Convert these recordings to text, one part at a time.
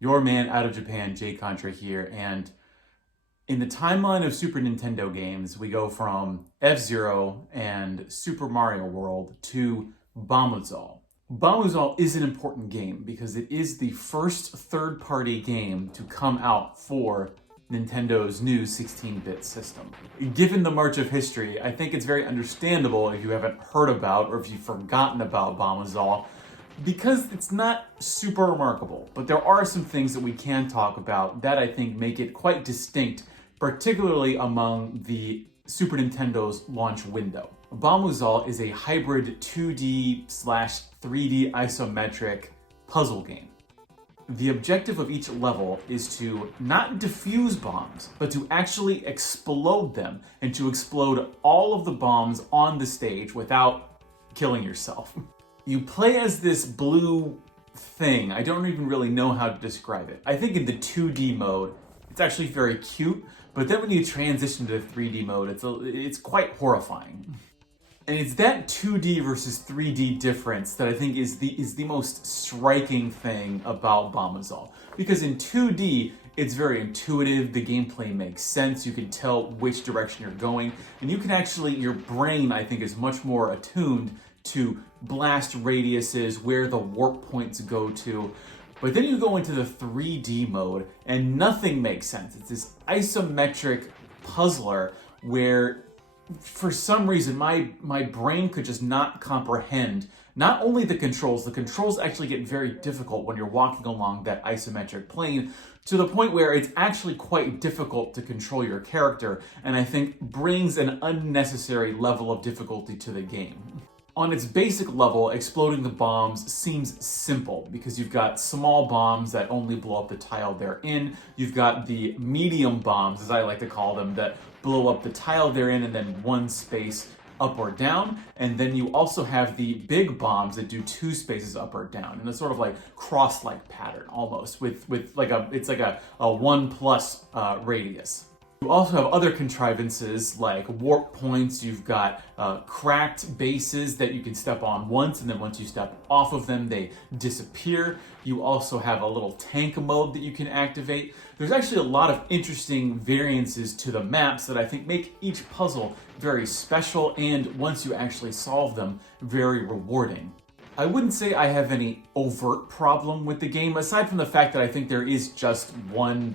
Your man out of Japan, Jay Contra here, and in the timeline of Super Nintendo games, we go from F-Zero and Super Mario World to Bombuzal. Bombuzal is an important game because it is the first third-party game to come out for Nintendo's new 16-bit system. Given the march of history, I think it's very understandable if you haven't heard about or if you've forgotten about Bombuzal, because it's not super remarkable, but there are some things that we can talk about that I think make it quite distinct, particularly among the Super Nintendo's launch window. Bombuzal is a hybrid 2D/3D isometric puzzle game. The objective of each level is to not defuse bombs, but to actually explode them and to explode all of the bombs on the stage without killing yourself. You play as this blue thing. I don't even really know how to describe it. I think in the 2D mode, it's actually very cute, but then when you transition to the 3D mode, it's quite horrifying. And it's that 2D versus 3D difference that I think is the most striking thing about Bombuzal. Because in 2D, it's very intuitive, the gameplay makes sense, you can tell which direction you're going, and you can actually, your brain, I think, is much more attuned to blast radiuses, where the warp points go to. But then you go into the 3D mode and nothing makes sense. It's this isometric puzzler where for some reason my brain could just not comprehend not only the controls actually get very difficult when you're walking along that isometric plane, to the point where it's actually quite difficult to control your character, and I think brings an unnecessary level of difficulty to the game. On its basic level, exploding the bombs seems simple because you've got small bombs that only blow up the tile they're in. You've got the medium bombs, as I like to call them, that blow up the tile they're in and then one space up or down. And then you also have the big bombs that do two spaces up or down in a sort of like cross-like pattern almost with like it's like a 1+ radius. You also have other contrivances like warp points. You've got cracked bases that you can step on once, and then once you step off of them, they disappear. You also have a little tank mode that you can activate. There's actually a lot of interesting variances to the maps that I think make each puzzle very special, and once you actually solve them, very rewarding. I wouldn't say I have any overt problem with the game, aside from the fact that I think there is just one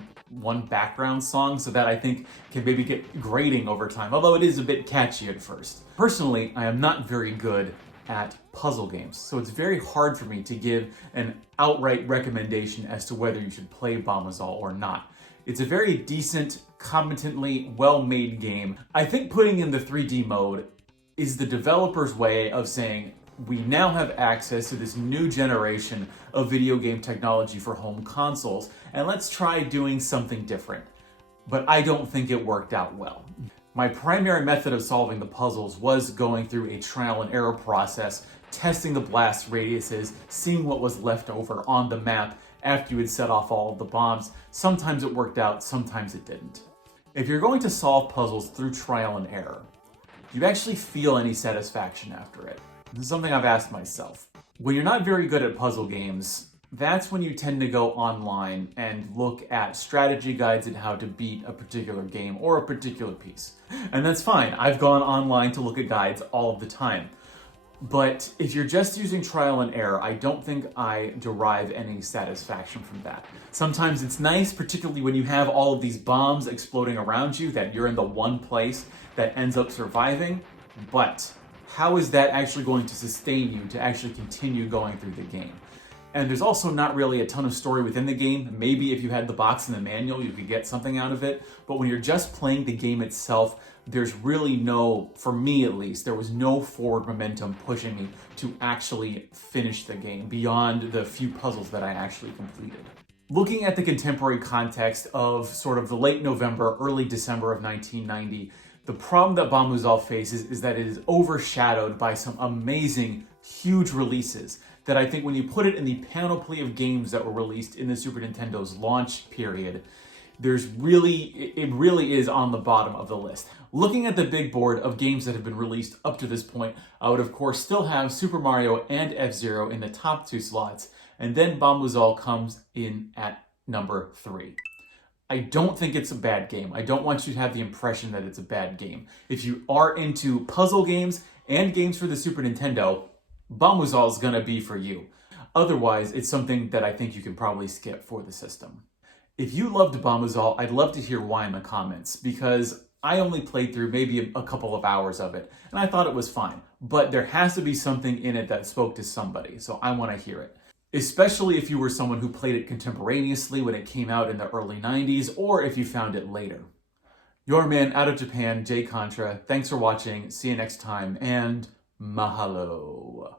background song, so that I think can maybe get grating over time, although it is a bit catchy at first. Personally, I am not very good at puzzle games, so it's very hard for me to give an outright recommendation as to whether you should play Bombuzal or not. It's a very decent, competently well-made game. I think putting in the 3D mode is the developer's way of saying, we now have access to this new generation of video game technology for home consoles, and let's try doing something different. But I don't think it worked out well. My primary method of solving the puzzles was going through a trial and error process, testing the blast radiuses, seeing what was left over on the map after you had set off all of the bombs. Sometimes it worked out, sometimes it didn't. If you're going to solve puzzles through trial and error, do you actually feel any satisfaction after it? This is something I've asked myself. When you're not very good at puzzle games, that's when you tend to go online and look at strategy guides and how to beat a particular game or a particular piece. And that's fine. I've gone online to look at guides all of the time. But if you're just using trial and error, I don't think I derive any satisfaction from that. Sometimes it's nice, particularly when you have all of these bombs exploding around you, that you're in the one place that ends up surviving, but how is that actually going to sustain you to actually continue going through the game? And there's also not really a ton of story within the game. Maybe if you had the box and the manual, you could get something out of it. But when you're just playing the game itself, there's really no, for me at least, there was no forward momentum pushing me to actually finish the game beyond the few puzzles that I actually completed. Looking at the contemporary context of sort of the late November, early December of 1990, the problem that Bombuzal faces is that it is overshadowed by some amazing, huge releases that I think when you put it in the panoply of games that were released in the Super Nintendo's launch period, it really is on the bottom of the list. Looking at the big board of games that have been released up to this point, I would of course still have Super Mario and F-Zero in the top two slots, and then Bombuzal comes in at number 3. I don't think it's a bad game. I don't want you to have the impression that it's a bad game. If you are into puzzle games and games for the Super Nintendo, Bombuzal is gonna be for you. Otherwise, it's something that I think you can probably skip for the system. If you loved Bombuzal, I'd love to hear why in the comments, because I only played through maybe a couple of hours of it, and I thought it was fine. But there has to be something in it that spoke to somebody, so I want to hear it. Especially if you were someone who played it contemporaneously when it came out in the early 90s, or if you found it later. Your man out of Japan, Jay Contra. Thanks for watching, see you next time, and mahalo.